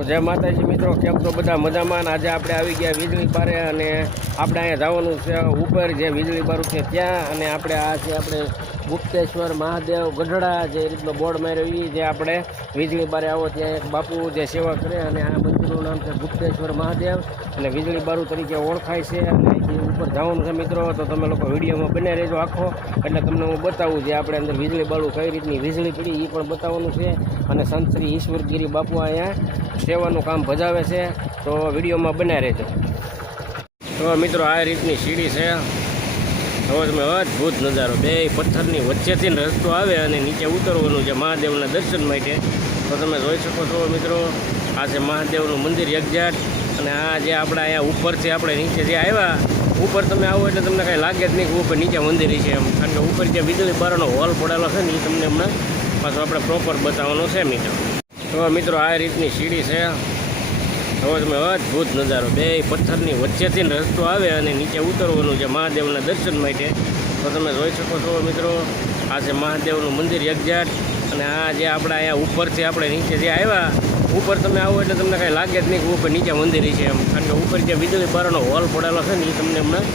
તો જય માતાજી મિત્રો, કેમ તો બધા મજામાં? આજે આપણે આવી ગયા વીજળી પારે અને આપણે અહીંયા જવાનું છે ઉપર જે વીજળી પારું છે ત્યાં. અને આપણે આ છે આપણે ગુપ્તેશ્વર મહાદેવ ગઢડા જે રીતનો બોર્ડ માર્યો એ જે આપણે વીજળી બારે આવો ત્યાં એક બાપુ જે સેવા કરે અને આ મંદિરનું નામ છે ગુપ્તેશ્વર મહાદેવ અને વીજળી બારું તરીકે ઓળખાય છે. અને અહીંથી ઉપર જવાનું છે મિત્રો, તો તમે લોકો વિડીયોમાં બને રહેજો આખો, એટલે તમને હું બતાવું જે આપણે અંદર વીજળી બારું કઈ રીતની વીજળી પડી એ પણ બતાવવાનું છે. અને સંત શ્રી ઈશ્વરગીરી બાપુ અહીંયા સેવાનું કામ ભજાવે છે, તો વિડીયોમાં બન્યા રહેજો. તો મિત્રો આ રીતની સીડી છે, હવે તમે અદ્ભુત નજારો, બે પથ્થરની વચ્ચેથી રસ્તો આવે અને નીચે ઉતરવાનું છે મહાદેવના દર્શન માટે. તો તમે જોઈ શકો છો મિત્રો, આ છે મહાદેવનું મંદિર એક્ઝેક્ટ. અને આ જે આપણે અહીંયા ઉપરથી આપણે નીચે જે આવ્યા, ઉપર તમે આવો એટલે તમને કાંઈ લાગે જ નહીં કે ઉપર નીચે મંદિર છે એમ, કારણ કે ઉપર જે વીજળી બારનો હોલ પડેલો છે ને એ તમને હમણાં પાછું આપણે પ્રોપર બતાવવાનો છે મિત્રો. તો મિત્રો આ રીતની સીડી છે, હવે તમે અદ્ભુત નજારો, બે પથ્થરની વચ્ચેથી રસ્તો આવે અને નીચે ઉતરવાનું છે મહાદેવના દર્શન માટે. તો તમે જોઈ શકો છો મિત્રો, આ છે મહાદેવનું મંદિર એક્ઝેક્ટ. અને આ જે આપણે અહીંયા ઉપરથી આપણે નીચે જે આવ્યા, ઉપર તમે આવો એટલે તમને કાંઈ લાગે જ નહીં કે ઉપર નીચે મંદિર છે એમ, કારણ કે ઉપર જે વીજળી બારનો હોલ પડેલો છે ને એ તમને હમણાં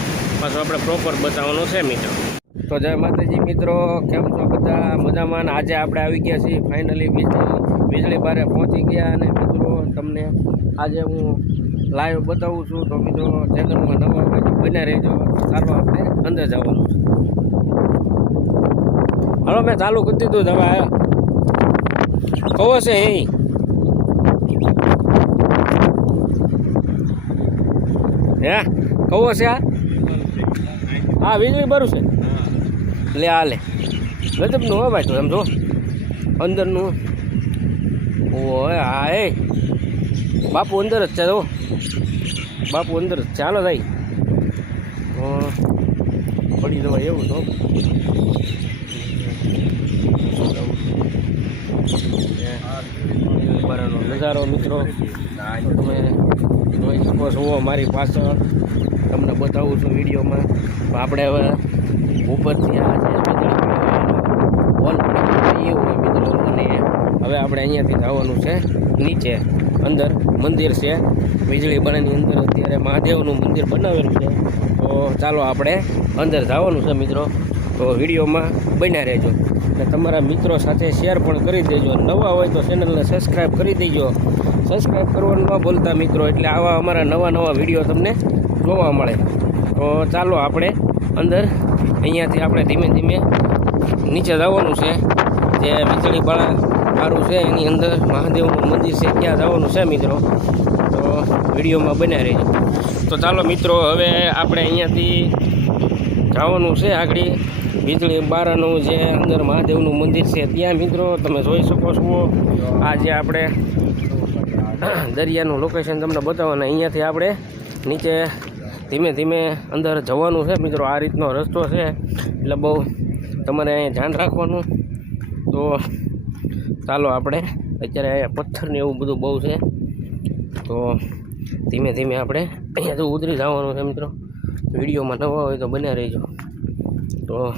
પાછું આપણે પ્રોપર બતાવવાનો છે મિત્રો. તો જય માતાજી મિત્રો, કેમ છો બધા મજામાં? આજે આપણે આવી ગયા છીએ ફાઇનલી વીજળી બારે પહોંચી ગયા. અને મિત્રો તમને આજે હું લાઈવ બતાવું છું, તો મિત્રો ચેનલમાં નવા હોય બન્યા રહેજો. ચાલો આપણે અંદર જવાનું છે. હાલો મેં ચાલુ કરી દીધું જ. હવે કહો છે અહીં હે કહો છે આ વીજળી બારું છે લે આ લે ગજબનું હો ભાઈ. તો એમ જો અંદરનું ઓય હા એ બાપુ અંદર જ છે, જો બાપુ અંદર જ. ચાલો ભાઈ પડી જવાય એવું તો. નજારો મિત્રો તમે જોઈ શકો છો મારી પાછળ, તમને બતાવું છું વિડીયોમાં. આપણે હવે ઉપરથી આ જે હોલ એવું હોય મિત્રો, અને હવે આપણે અહીંયાથી જવાનું છે નીચે. અંદર મંદિર છે વીજળી બારાની અંદર, અત્યારે મહાદેવનું મંદિર બનાવેલું છે. તો ચાલો આપણે અંદર જવાનું છે મિત્રો, તો વિડીયોમાં બન્યા રહેજો. અને તમારા મિત્રો સાથે શેર પણ કરી દેજો. નવા હોય તો ચેનલને સબસ્ક્રાઈબ કરી દેજો. સબસ્ક્રાઈબ કરવાનું ન ભૂલતા મિત્રો, એટલે આવા અમારા નવા વિડીયો તમને જોવા મળે. તો ચાલો આપણે અંદર અહીંયાથી આપણે ધીમે ધીમે નીચે જવાનું છે. જે વીજળી બારું છે એની અંદર મહાદેવનું મંદિર છે, ત્યાં જવાનું છે મિત્રો. તો વિડીયોમાં બન્યા રહેજો. તો ચાલો મિત્રો, હવે આપણે અહીંયાથી જવાનું છે આગળ વીજળી બારાનું જે અંદર મહાદેવનું મંદિર છે ત્યાં મિત્રો. તમે જોઈ શકો છો આ જે આપણે દરિયાનું લોકેશન તમને બતાવવાનું. અહીંયાથી આપણે નીચે ધીમે ધીમે અંદર જવાનું છે મિત્રો. આ રીતનો રસ્તો છે, એટલે બહુ તમારે અહીંયા ધ્યાન રાખવાનું. તો ચાલો આપણે અત્યારે અહીંયા પથ્થરને એવું બધું બહુ છે, તો ધીમે ધીમે આપણે અહીંયાથી ઉતરી જવાનું છે મિત્રો. વિડીયોમાં નવા હોય તો બન્યા રહેજો. તો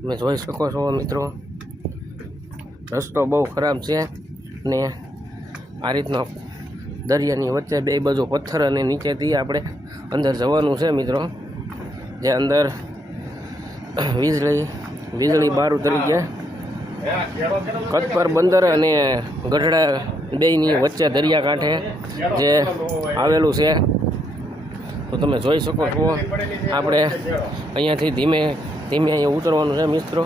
તમે જોઈ શકો છો મિત્રો, રસ્તો બહુ ખરાબ છે ને આ રીતનો દરિયાની વચ્ચે બે બાજુ પથ્થર અને નીચેથી આપણે અંદર જવાનું છે મિત્રો. જે અંદર વીજળી બારું તરીકે કતપર બંદર અને ગઢડા બેયની વચ્ચે દરિયાકાંઠે જે આવેલું છે. તો તમે જોઈ શકો છો આપણે અહીંયાથી ધીમે ધીમે અહીંયા ઉતરવાનું છે મિત્રો.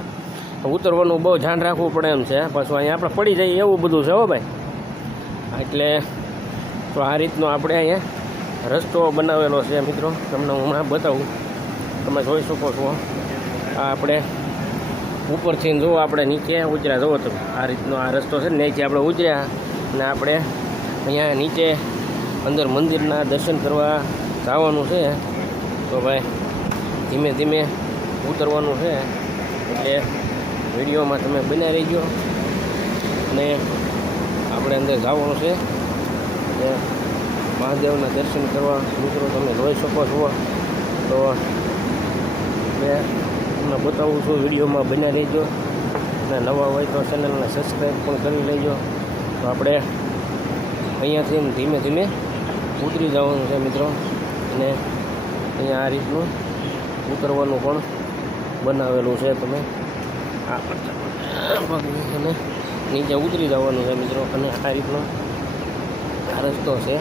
ઉતરવાનું બહુ ધ્યાન રાખવું પડે એમ છે, પાછું અહીંયા આપણે પડી જઈએ એવું બધું છે હો ભાઈ. એટલે તો આ રીતનો આપણે અહીંયા રસ્તો બનાવેલો છે મિત્રો, તમને હું હમણાં બતાવું. તમે જોઈ શકો છો આ આપણે ઉપરથી જુઓ, આપણે નીચે ઉતર્યા જુઓ તમે. આ રીતનો આ રસ્તો છે ને, નીચે આપણે ઉતર્યા અને આપણે અહીંયા નીચે અંદર મંદિરના દર્શન કરવા જવાનું છે. તો ભાઈ ધીમે ધીમે ઉતરવાનું છે, એટલે વિડીયોમાં તમે બન્યા રહીજો. અને આપણે અંદર જવાનું છે મહાદેવના દર્શન કરવા મિત્રો. તમે જોઈ શકો છો. તો મેં તમને બતાવું છું, વિડીયોમાં બન્યા રહીજો. અને નવા હોય તો ચેનલને સબસ્ક્રાઈબ પણ કરી લેજો. તો આપણે અહીંયાથી ધીમે ધીમે ઉતરી જવાનું છે મિત્રો. અને અહીંયા આ રીતનું ઉતરવાનું પણ બનાવેલું છે. તમે આ પગની અને નીચે ઉતરી જવાનું છે મિત્રો. અને આ રીતનો આ રસ્તો છે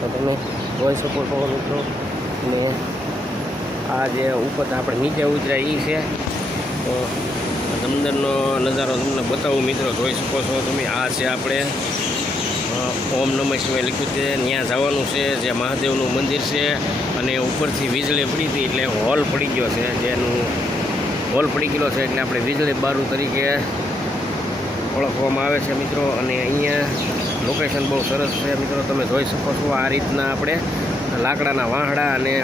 તો તમે જોઈ શકો છો મિત્રો. અને આ જે ઉપર આપણે નીચે ઉતર્યા એ છે. તો અંદરનો નજારો તમને બતાવું મિત્રો. જોઈ શકો છો તમે. આ છે આપણે ઓમ નમઃ શિવાય લખ્યું છે. ત્યાં જવાનું છે જે મહાદેવનું મંદિર છે. અને ઉપરથી વીજળી પડી હતી એટલે હોલ પડી ગયો છે. જેનું હોલ પડી ગયેલો છે એટલે આપણે વીજળી બારું તરીકે ઓળખવામાં આવે છે મિત્રો. અને અહીંયા લોકેશન બહુ સરસ છે મિત્રો. તમે જોઈ શકો છો આ રીતના આપણે લાકડાના વાહડા અને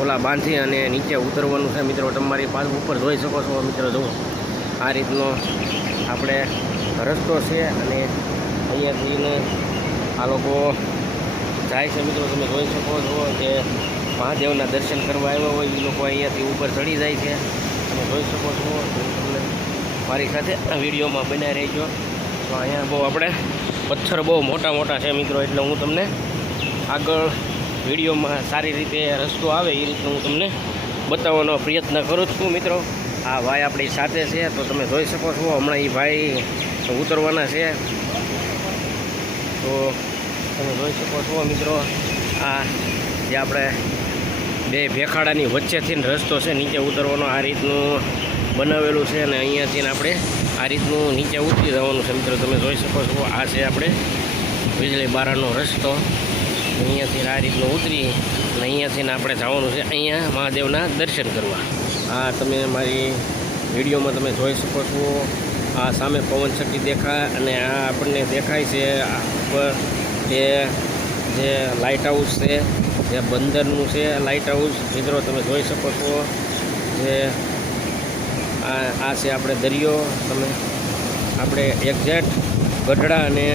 ઓલા બાંધી અને નીચે ઉતરવાનું છે મિત્રો. તમારી પાસે ઉપર જોઈ શકો છો મિત્રો. જુઓ આ રીતનો આપણે રસ્તો છે. અને અહીંયાથી આ લોકો જાય છે મિત્રો. તમે જોઈ શકો છો જે મહાદેવના દર્શન કરવા આવ્યા હોય એ લોકો અહીંયાથી ઉપર ચડી જાય છે. તમે જોઈ શકો છો. તમને મારી સાથે આ વિડીયોમાં બનાવી રહેજો. તો અહીંયા બહુ આપણે પથ્થર બહુ મોટા મોટા છે મિત્રો. એટલે હું તમને આગળ વિડીયોમાં સારી રીતે રસ્તો આવે એ રીતનું હું તમને બતાવવાનો પ્રયત્ન કરું છું મિત્રો. આ ભાઈ આપણી સાથે છે તો તમે જોઈ શકો છો. હમણાં એ ભાઈ ઉતરવાના છે તો તમે જોઈ શકો છો મિત્રો. આ જે આપણે બે ભેખાડાની વચ્ચેથી રસ્તો છે નીચે ઉતરવાનો આ રીતનું બનાવેલું છે. અને અહીંયાથી આપણે આ રીતનું નીચે ઉતરી જવાનું છે મિત્રો. તમે જોઈ શકો છો આ છે આપણે વીજળી બારાનો રસ્તો. અહીંયાથી આ રીતનું ઉતરી અને અહીંયાથી આપણે જવાનું છે અહીંયા મહાદેવના દર્શન કરવા. આ તમે મારી વિડીયોમાં તમે જોઈ શકો છો. આ સામે પવનચક્કી દેખાય અને આ આપણને દેખાય છે ઉપર એ જે લાઇટ હાઉસ છે જે બંદરનું છે લાઇટ હાઉસ મિત્રો. તમે જોઈ શકો છો જે આ છે આપણે દરિયો. તમે આપણે એક્ઝેક્ટ ગઢડા અને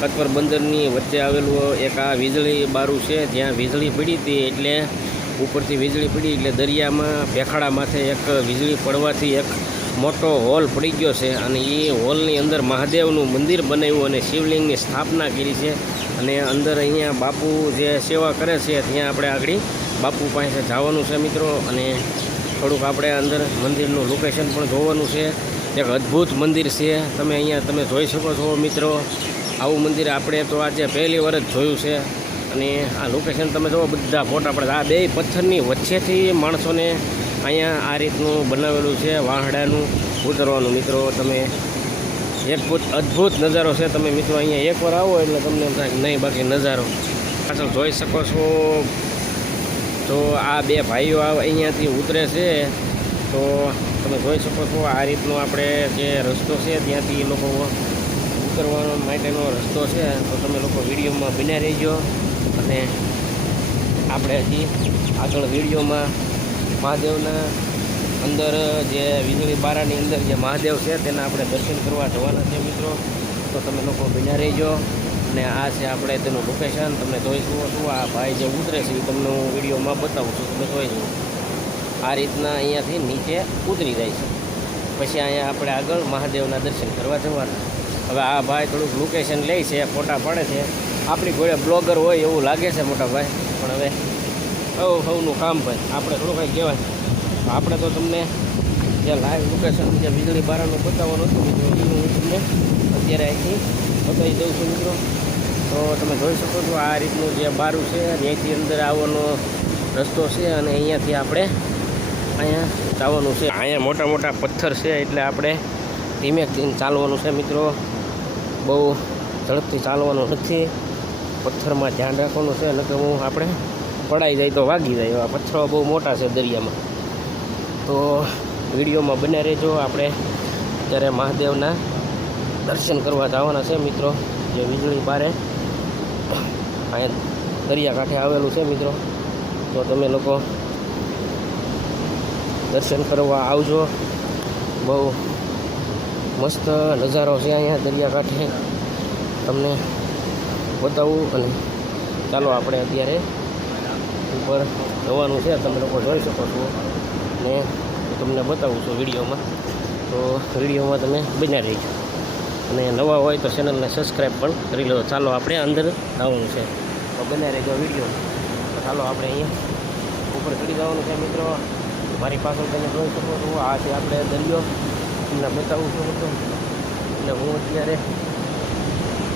કતપર બંદરની વચ્ચે આવેલું એક આ વીજળી બારું છે. જ્યાં વીજળી પડી હતી એટલે ઉપરથી વીજળી પડી એટલે દરિયામાં ભેખાડા માથે એક વીજળી પડવાથી એક મોટો હોલ પડી ગયો છે. અને એ હોલની અંદર મહાદેવનું મંદિર બનાવ્યું અને શિવલિંગની સ્થાપના કરી છે. અને અંદર અહીંયા બાપુ જે સેવા કરે છે ત્યાં આપણે આગળ બાપુ પાસે જવાનું છે મિત્રો. અને થોડુંક આપણે અંદર મંદિરનું લોકેશન પણ જોવાનું છે. એક અદ્ભુત મંદિર છે. તમે અહીંયા તમે જોઈ શકો છો મિત્રો. આવું મંદિર આપણે તો આજે પહેલી વાર જ જોયું છે. અને આ લોકેશન તમે જુઓ બધા ફોટા પડે. આ બે પથ્થરની વચ્ચેથી માણસોને અહીંયા આ રીતનું બનાવેલું છે વાહડાનું ઉતરવાનું મિત્રો. તમે એક અદ્ભુત નજારો છે. તમે મિત્રો અહીંયા એકવાર આવો એટલે તમને એમ થાય નહીં બાકી નજારો પાછળ જોઈ શકો છો. તો આ બે ભાઈઓ અહીંયાથી ઉતરે છે તો તમે જોઈ શકો છો આ રીતનો આપણે જે રસ્તો છે ત્યાંથી એ લોકો ઉતરવાનો માટેનો રસ્તો છે. તો તમે લોકો વિડીયોમાં બન્યા રહેજો. અને આપણે હજી આગળ વિડીયોમાં મહાદેવના અંદર જે વીજળી બારાની અંદર જે મહાદેવ છે તેના આપણે દર્શન કરવા જવાના છે મિત્રો. તો તમે લોકો બન્યા રહેજો. અને આ છે આપણે તેનું લોકેશન તમને જોઈશું હતું. આ ભાઈ જે ઉતરે છે એ તમને હું વિડીયોમાં બતાવું છું. તમે જોઈ જુઓ આ રીતના અહીંયાથી નીચે ઉતરી જાય છે. પછી અહીંયા આપણે આગળ મહાદેવના દર્શન કરવા જવાના. હવે આ ભાઈ થોડુંક લોકેશન લે છે ફોટા પાડે છે. આપણી ઘોડે બ્લોગર હોય એવું લાગે છે મોટા ભાઈ. પણ હવે સૌનું કામ ભાઈ આપણે થોડું કંઈ કહેવાય. આપણે તો તમને જે લાઈવ લોકેશન જે વીજળી બારાનું બતાવવાનું હતું મિત્રો એ હું તમને અત્યારે અહીંથી બતાવી દઉં છું મિત્રો. તો તમે જોઈ શકો છો આ રીતનું જે બારું છે ત્યાંથી અંદર આવવાનો રસ્તો છે. અને અહીંયાથી આપણે અહીંયા જવાનું છે. અહીંયા મોટા મોટા પથ્થર છે એટલે આપણે ધીમે ધીમે ચાલવાનું છે મિત્રો. બહુ ઝડપથી ચાલવાનું નથી. પથ્થરમાં ધ્યાન રાખવાનું છે. એટલે કે હું આપણે પડાઈ જાય તો વાગી જાય એવા પથ્થરો બહુ મોટા છે દરિયામાં. તો વિડીયોમાં બને રહેજો. આપણે અત્યારે મહાદેવના દર્શન કરવા જવાના છે મિત્રો. જે વીજળી બારે અહીંયા દરિયાકાંઠે આવેલું છે મિત્રો. તો તમે લોકો દર્શન કરવા આવજો. બહુ મસ્ત નજારો છે અહીંયા દરિયાકાંઠે તમને બતાવું. અને ચાલો આપણે અત્યારે ઉપર જવાનું છે. તમે લોકો જોઈ શકો છો ને તમને બતાવું છું વિડીયોમાં. તો વિડીયોમાં તમે બન્યા રહીજો. અને નવા હોય તો ચેનલને સબસ્ક્રાઈબ પણ કરી લો. ચાલો આપણે અંદર આવવાનું છે, તો બને રહેજો વિડીયો. તો ચાલો આપણે અહીંયા ઉપર ચડી જવાનું છે મિત્રો. મારી પાછળ તમે જોઈ શકો છો, આ છે આપણે દરિયો. તમને બતાવું છું મિત્રો. એટલે હું અત્યારે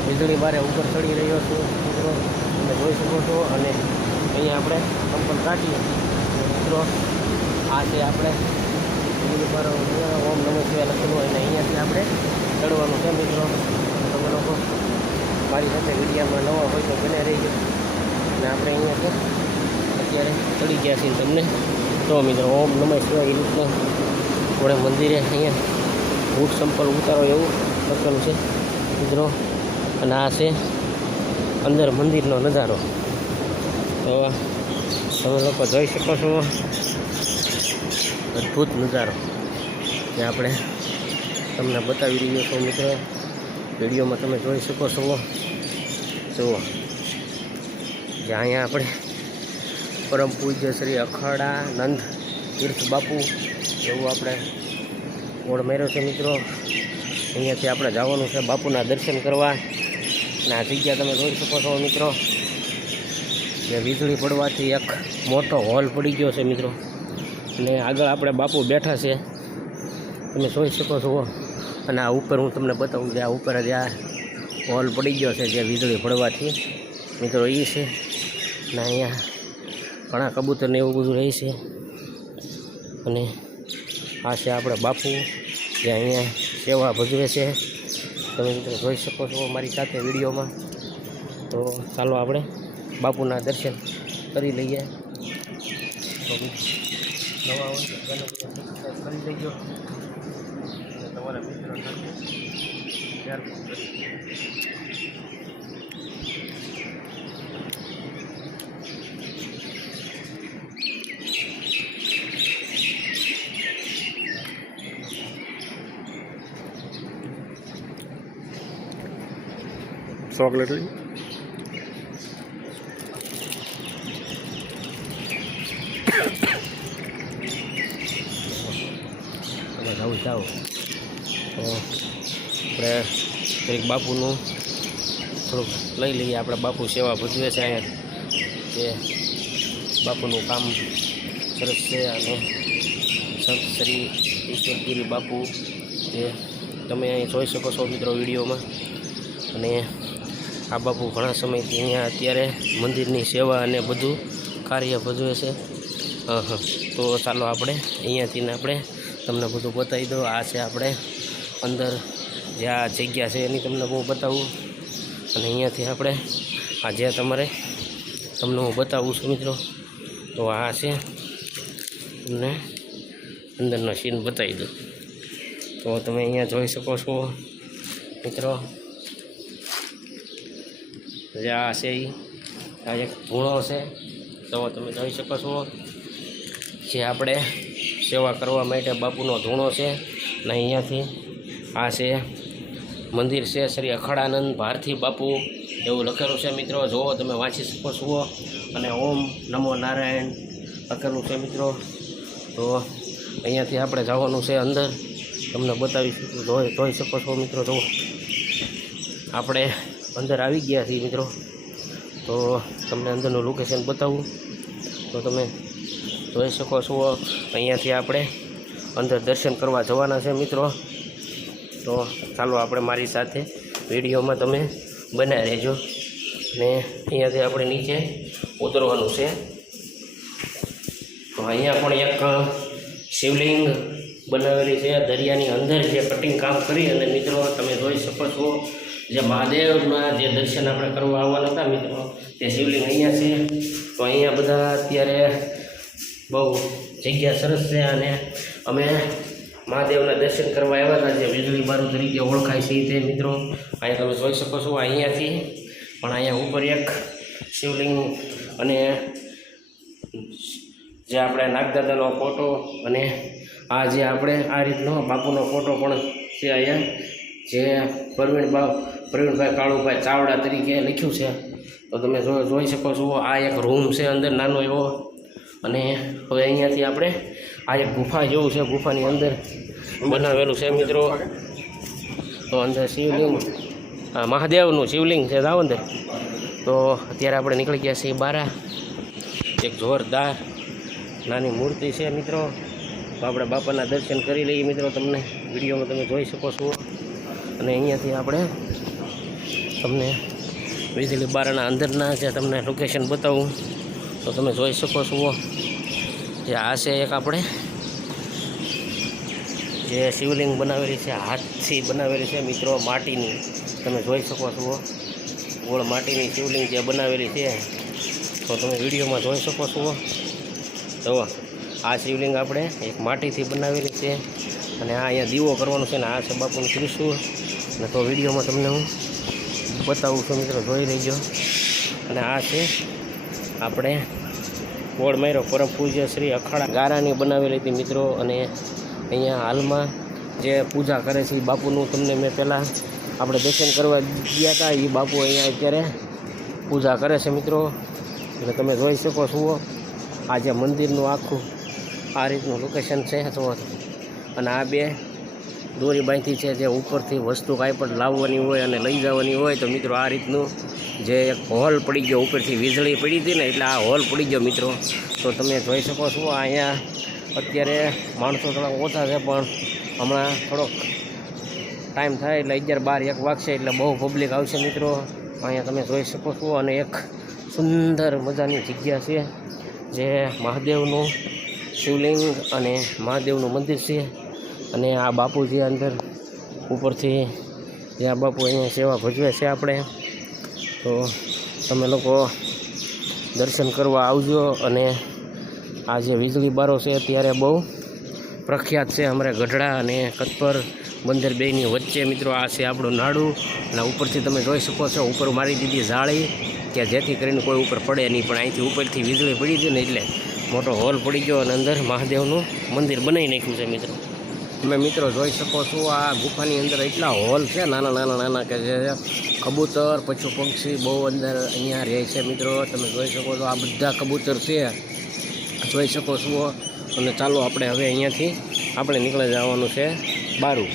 વીજળી બારે ઉપર ચડી રહ્યો છું મિત્રો, તમે જોઈ શકો છો. અને અહીંયા આપણે સંપલ કાઢીએ મિત્રો. આ છે આપણે વીજળી બાર ઓમ નમઃ શિવાય લખેલું હોય, અને અહીંયાથી આપણે ચડવાનું છે મિત્રો. તમે લોકો મારી સાથે વિડીયામાં નવા હોય તો બને રહીજો. અને આપણે અહીંયાથી અત્યારે ચડી ગયા છીએ. તમને તો મિત્રો ઓમ નમઃ શિવાય એ રીતનું ઘોડે મંદિરે અહીંયા બૂટ સંપલ ઉતારો એવું લખેલું છે મિત્રો. અને આ છે અંદર મંદિરનો નજારો. તો તમે લોકો જોઈ શકો છો, અદ્ભુત નજારો જે આપણે તમને બતાવી રહ્યો છો મિત્રો. વિડીયોમાં તમે જોઈ શકો છો. જુઓ જે અહીંયા આપણે પરમ પૂજ્ય શ્રી અખાડાનંદ તીર્થ બાપુ એવું આપણે બોર્ડ માર્યો છે મિત્રો. અહીંયાથી આપણે જવાનું છે બાપુના દર્શન કરવા. અને આ જગ્યા તમે જોઈ શકો છો મિત્રો. જે વીજળી પડવાથી એક મોટો હોલ પડી ગયો છે મિત્રો. અને આગળ આપણે બાપુ બેઠા છે, તમે જોઈ શકો છો. અને આ ઉપર હું તમને બતાવું કે આ ઉપર જ આ હોલ પડી ગયો છે જે વીજળી પડવાથી મિત્રો એ છે. અને અહીંયા ઘણા કબૂતરને એવું બધું રહે છે. અને આ છે આપણે બાપુ જે અહીંયા સેવા ભજવે છે, તમે મિત્રો જોઈ શકો છો મારી સાથે વિડીયોમાં. તો ચાલો આપણે બાપુના દર્શન કરી લઈએ. તો નવા હોય તો કરી લેજો. અને તમારા મિત્રો સાથે શેર પણ કરી. ચોકલેટ લઈ તમે જાઓ તો આપણે દરેક બાપુનું થોડુંક લઈ લઈએ. આપણે બાપુ સેવા ભજવે છે અહીંયા, જે બાપુનું કામ સરસ છે. અને સંત શ્રી ઈશ્વરગીરી બાપુ જે તમે અહીં જોઈ શકો છો મિત્રો વિડીયોમાં. અને આ બાપુ ઘણા સમયથી અહીંયા અત્યારે મંદિરની સેવા અને બધું કાર્ય ભજવે છે. તો ચાલો આપણે અહીંયાથી આપણે તમને બધું બતાવી દો. આ છે આપણે અંદર જે આ જગ્યા છે એની તમને હું બતાવું. અને અહીંયાથી આપણે આ જે તમને હું બતાવું છું મિત્રો. તો આ છે તમને અંદરનો સીન બતાવી દઉં. તો તમે અહીંયા જોઈ શકો છો મિત્રો. જે આ છે આ એક ધૂણો છે, તો તમે જોઈ શકો છો. જે આપણે સેવા કરવા માટે બાપુનો ધૂણો છે. અને અહીંયાથી આ છે મંદિર છે શ્રી અખાડાનંદ ભારતી બાપુ એવું લખેલું છે મિત્રો. જુઓ તમે વાંચી શકો છો. અને ઓમ નમો નારાયણ લખેલું છે મિત્રો. તો અહીંયાથી આપણે જવાનું છે અંદર, તમને બતાવી જોઈ શકો છો મિત્રો. જુઓ આપણે અંદર આવી ગયા છીએ મિત્રો. તો તમને અંદરનું લોકેશન બતાવું તો તમે જોઈ શકો છો. અહીંયાથી આપણે અંદર દર્શન કરવા જવાના છે મિત્રો. તો ચાલો આપણે મારી સાથે વિડીયોમાં તમે બનાવી રહેજો. ને અહીંયાથી આપણે નીચે ઉતરવાનું છે. તો અહીંયા પણ એક શિવલિંગ બનાવેલી છે દરિયાની અંદર, જે કટિંગ કામ કરી. અને મિત્રો તમે જોઈ શકો છો જે મહાદેવના જે દર્શન આપણે કરવા આવવાના હતા મિત્રો, તે શિવલિંગ અહીંયા છે. તો અહીંયા બધા અત્યારે બહુ જગ્યા સરસ છે. અને અમે મહાદેવના દર્શન કરવા આવ્યા હતા, જે વીજળી બારું તરીકે ઓળખાય છે તે મિત્રો. અહીંયા તમે જોઈ શકો છો. અહીંયાથી પણ અહીંયા ઉપર એક શિવલિંગ અને જે આપણે નાગદાદાનો ફોટો અને આ જે આપણે આ રીતનો બાપુનો ફોટો પણ છે અહીંયા, જે પ્રવીણભાઈ કાળુભાઈ ચાવડા તરીકે લખ્યું છે. તો તમે જોઈ શકો છો. આ એક રૂમ છે અંદર નાનો એવો. અને હવે અહીંયાથી આપણે આ એક ગુફા જેવું છે, ગુફાની અંદર બનાવેલું છે મિત્રો. તો અંદર શિવલિંગ મહાદેવનું શિવલિંગ છે દાવંદર. તો અત્યારે આપણે નીકળી ગયા છીએ બારા. એક જોરદાર નાની મૂર્તિ છે મિત્રો. તો આપણે બાપાના દર્શન કરી લઈએ મિત્રો. તમને વિડીયોમાં તમે જોઈ શકો છો. અને અહીંયાથી આપણે તમને વીજળી બારાના અંદરના જે તમને લોકેશન બતાવું તો તમે જોઈ શકો છો. જે આ છે એક આપણે જે શિવલિંગ બનાવેલી છે, હાથથી બનાવેલી છે મિત્રો, માટીની. તમે જોઈ શકો છો ગોળ માટીની શિવલિંગ જે બનાવેલી છે તો તમે વિડીયોમાં જોઈ શકો છો. તો આ શિવલિંગ આપણે એક માટીથી બનાવેલી છે. અને આ અહીંયા દીવો કરવાનો છે ને આ છે બાપુનું ત્રિશૂળ. અને તો વિડીયોમાં તમને હું બતાવું છું મિત્રો, જોઈ લેજો. અને આ છે આપણે ગોળ માર્યો પરમ પૂજ્ય શ્રી અખાડા ગારાની બનાવેલી હતી મિત્રો. અને અહીંયા હાલમાં જે પૂજા કરે છે એ બાપુનું તમને મેં પહેલાં આપણે દર્શન કરવા ગયા હતા. એ બાપુ અહીંયા અત્યારે પૂજા કરે છે મિત્રો. એટલે તમે જોઈ શકો છો આ જે મંદિરનું આખું આ રીતનું લોકેશન છે. તો અને આ બે દોરી બાંધી છે જે ઉપરથી વસ્તુ કાંઈ પણ લાવવાની હોય અને લઈ જવાની હોય તો મિત્રો આ રીતનું જે એક હોલ પડી ગયો, ઉપરથી વીજળી પડી હતી ને એટલે આ હોલ પડી ગયો મિત્રો. તો તમે જોઈ શકો છો અહીંયા અત્યારે માણસો થોડાક ઓછા છે, પણ હમણાં થોડોક ટાઈમ થાય એટલે 11, 12, 1 વાગશે એટલે બહુ પબ્લિક આવશે મિત્રો. અહીંયા તમે જોઈ શકો છો. અને એક સુંદર મજાની જગ્યા છે જે મહાદેવનું શિવલિંગ અને મહાદેવનું મંદિર છે. અને આ બાપુજી અંદર ઉપરથી જે આ બાપુ અહીંયા સેવા ભજવે છે આપણે. તો તમે લોકો દર્શન કરવા આવજો. અને આ જે વીજળી બારો છે અત્યારે બહુ પ્રખ્યાત છે અમારે ગઢડા અને કતપર બંદર બેની વચ્ચે મિત્રો. આ છે આપણું નાડું. અને ઉપરથી તમે જોઈ શકો છો ઉપર મારી દીધી જાળી કે જેથી કરીને કોઈ ઉપર પડે નહીં. પણ અહીંથી ઉપરથી વીજળી પડી હતી ને એટલે મોટો હોલ પડી ગયો અને અંદર મહાદેવનું મંદિર બનાવી નાખ્યું છે મિત્રો. તમે મિત્રો જોઈ શકો છો આ ગુફાની અંદર એટલા હોલ છે નાના કે જે કબૂતર, પશુ પક્ષી બહુ અંદર અહીંયા રહે છે મિત્રો. તમે જોઈ શકો છો આ બધા કબૂતર છે, જોઈ શકો છો. અને ચાલો આપણે હવે અહીંયાથી આપણે નીકળી જવાનું છે બારું.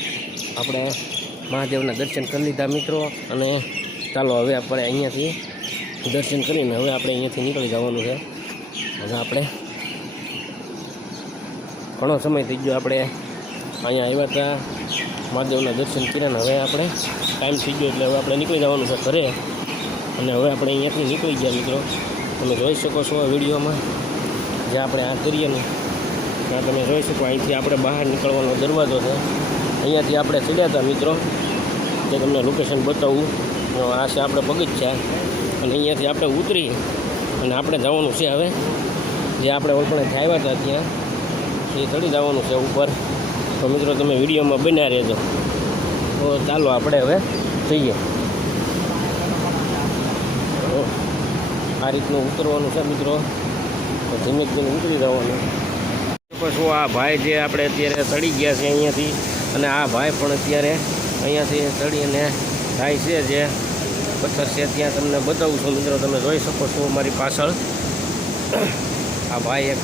આપણે મહાદેવના દર્શન કરી લીધા મિત્રો. અને ચાલો હવે આપણે અહીંયાથી દર્શન કરીને હવે આપણે અહીંયાથી નીકળી જવાનું છે. હવે આપણે ઘણો સમય થઈ ગયો આપણે અહીંયા આવ્યા હતા, મહાદેવના દર્શન કર્યા ને હવે આપણે ટાઈમ થઈ ગયો એટલે હવે આપણે નીકળી જવાનું છે ઘરે. અને હવે આપણે અહીંયાથી નીકળી ગયા મિત્રો. તમે જોઈ શકો છો વિડીયોમાં જે આપણે આ દરિયાનું ત્યાં તમે જોઈ શકો. અહીંથી આપણે બહાર નીકળવાનો દરવાજો છે. અહીંયાથી આપણે ચડ્યા હતા મિત્રો, જે તમને લોકેશન બતાવું. આ છે આપણે પગથિયા. અને અહીંયાથી આપણે ઉતરી અને આપણે જવાનું છે હવે જે આપણે ઓળખણેથી આવ્યા હતા ત્યાં એ ચડી જવાનું છે ઉપર. તો મિત્રો તમે વિડીયોમાં બન્યા રહેજો. તો ચાલો આપણે હવે જઈએ. તો આ રીતનું ઉતરવાનું છે મિત્રો. તો ધીમે ધીમે ઉતરી જવાનું. શું આ ભાઈ જે આપણે અત્યારે ચડી ગયા છે અહીંયાથી, અને આ ભાઈ પણ અત્યારે અહીંયાથી ચડીને જાય છે જે પથ્થર છે ત્યાં તમને બતાવું છું મિત્રો. તમે જોઈ શકો છો મારી પાછળ આ ભાઈ એક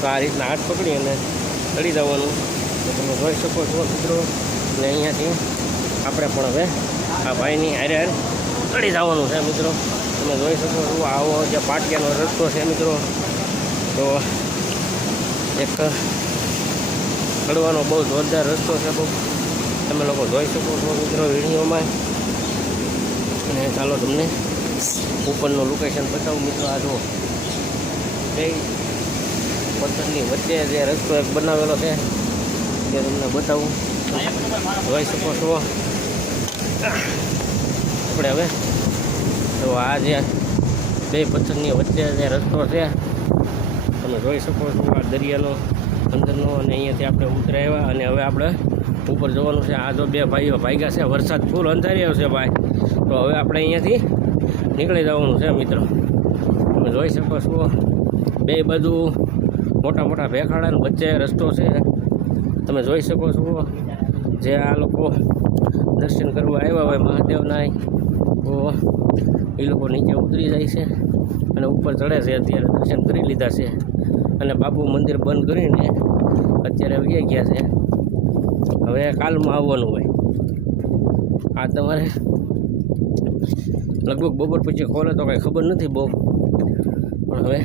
તો આ રીતના હાથ પકડી અને ચડી જવાનું. તો તમે જોઈ શકો છો મિત્રો. અને અહીંયાથી આપણે પણ હવે આ ભાઈની હારે ચડી જવાનું છે મિત્રો. તમે જોઈ શકો છો આવો જે પાટિયાનો રસ્તો છે મિત્રો. તો એક ચડવાનો બહુ જોરદાર રસ્તો છે બહુ, તમે લોકો જોઈ શકો છો મિત્રો વિડીયોમાં. અને ચાલો તમને ઉપરનું લોકેશન બતાવું મિત્રો. આ જુઓ બે પથ્થરની વચ્ચે જે રસ્તો એક બનાવેલો છે તે તમને બતાવું. જોઈ શકો છો આપણે હવે. તો આ જે બે પથ્થરની વચ્ચે જે રસ્તો છે તમે જોઈ શકો છો આ દરિયાનો અંદરનો. અને અહીંયાથી આપણે ઉતરાવ્યા અને હવે આપણે ઉપર જવાનું છે. આ જો બે ભાઈઓ ભાગ્યા છે, વરસાદ ફૂલ અંધારી આવશે ભાઈ. તો હવે આપણે અહીંયાથી નીકળી જવાનું છે મિત્રો. તમે જોઈ શકો છો બે બાજુ મોટા મોટા ભેખાડાની વચ્ચે રસ્તો છે. તમે જોઈ શકો છો જે આ લોકો દર્શન કરવા આવ્યા હોય મહાદેવના, તો એ લોકો નીચે ઉતરી જાય છે અને ઉપર ચડે છે. અત્યારે દર્શન કરી લીધા છે અને બાપુ મંદિર બંધ કરીને અત્યારે વહી ગયા છે. હવે કાલમાં આવવાનું હોય. આ તમારે લગભગ બપોર પછી ખોલે તો કાંઈ ખબર નથી બહુ, પણ હવે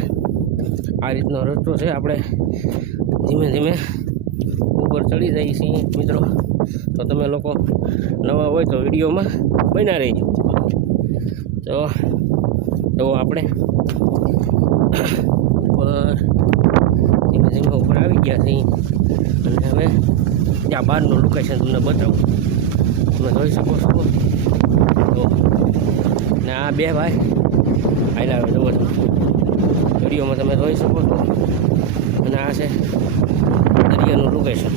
આ રીતનો રસ્તો છે. આપણે ધીમે ધીમે ઉપર ચડી જઈએ છીએ મિત્રો. તો તમે લોકો નવા હોય તો વિડીયોમાં બન્યા રહીજો. તો આપણે ઉપર ધીમે ધીમે ઉપર આવી ગયા છીએ અને હવે ત્યાં બહારનું લોકેશન તમને બતાવું. તમે જોઈ શકો છો. તો ને આ બે ભાઈ આયલા આવે જવો તમે વિડીયોમાં તમે જોઈ શકો છો. અને આ છે દરિયાનું લોકેશન.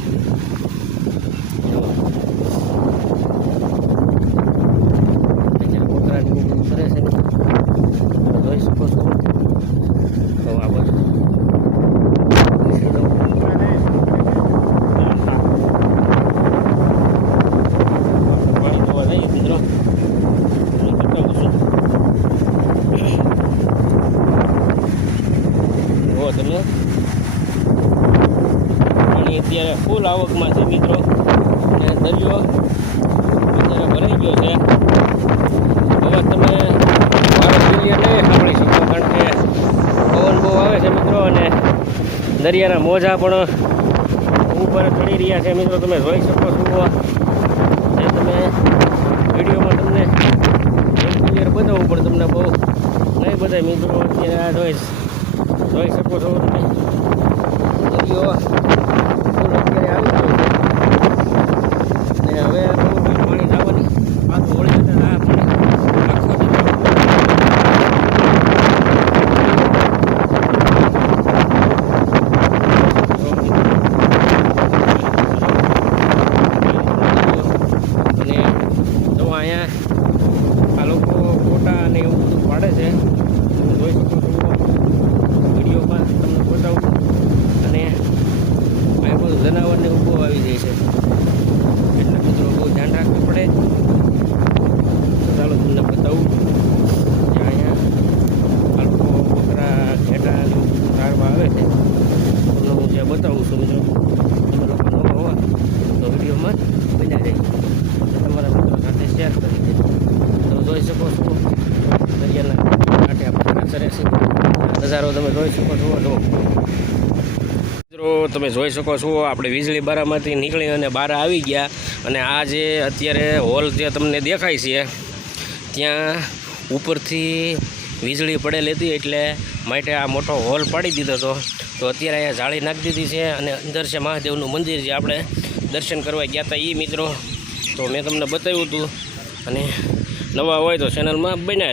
કોતરાની બધું કરે છે તમે જોઈ શકો છો. તો આ બધું પાણી જોવા જઈએ મિત્રો. તમે પાણી અત્યારે ફૂલ આવકમાં છે મિત્રો. અને દરિયો અત્યારે ભરાઈ ગયો છે. હવે તમે મારો ક્લિયર નહીં સાંભળી શકો કારણ કે પવન બહુ આવે છે મિત્રો. અને દરિયાના મોજા પણ ઉપર ચડી રહ્યા છે મિત્રો. તમે જોઈ શકો છો. જે તમે વિડીયોમાં તમને ક્લિયર બતાવવું પણ તમને બહુ નહીં બતાય મિત્રો. અત્યારે આ જોઈ શકો છો તમે દરિયો ફૂલ અત્યારે આવી ગયો છે. અને હવે પાણી જવાની આ તો વળી જતા આ પાણી આખો અને જો અહીંયા આ લોકો ફોટા અને એવું બધું પાડે છે. તમે જોઈ શકો છો વિડીયોમાં તમને બતાવું. અને આ બધું જનાવરને ઊભો આવી જાય છે એટલે મિત્રો બહુ ધ્યાન રાખવું પડે. ચાલો તમને બતાવું કે અહીંયા આ લોકો બકરા ઘેટા અને એવું બધું ચારવા આવે છે. તમને હું જ્યાં બતાવું છું મિત્રો. તમે લોકો નવા હોવા તો વિડીયોમાં બન્યા રહી તમારા મિત્રો સાથે શેર કરી દે. તમે જોઈ શકો છો દરિયાના કાંઠે આપણે કરે છે નજારો તમે જોઈ શકો છો. મિત્રો તમે જોઈ શકો છો આપણે વીજળી બારામાંથી નીકળી અને બહાર આવી ગયા. અને આ જે અત્યારે હોલ જે તમને દેખાય છે ત્યાં ઉપરથી વીજળી પડેલી હતી એટલે માટે આ મોટો હોલ પાડી દીધો હતો. તો અત્યારે અહીંયા જાળી નાખી દીધી છે અને અંદર છે મહાદેવનું મંદિર જે આપણે દર્શન કરવા ગયા હતા એ મિત્રો. તો મેં તમને બતાવ્યું હતું. અને નવા હોય તો ચેનલમાં બન્યા રહે.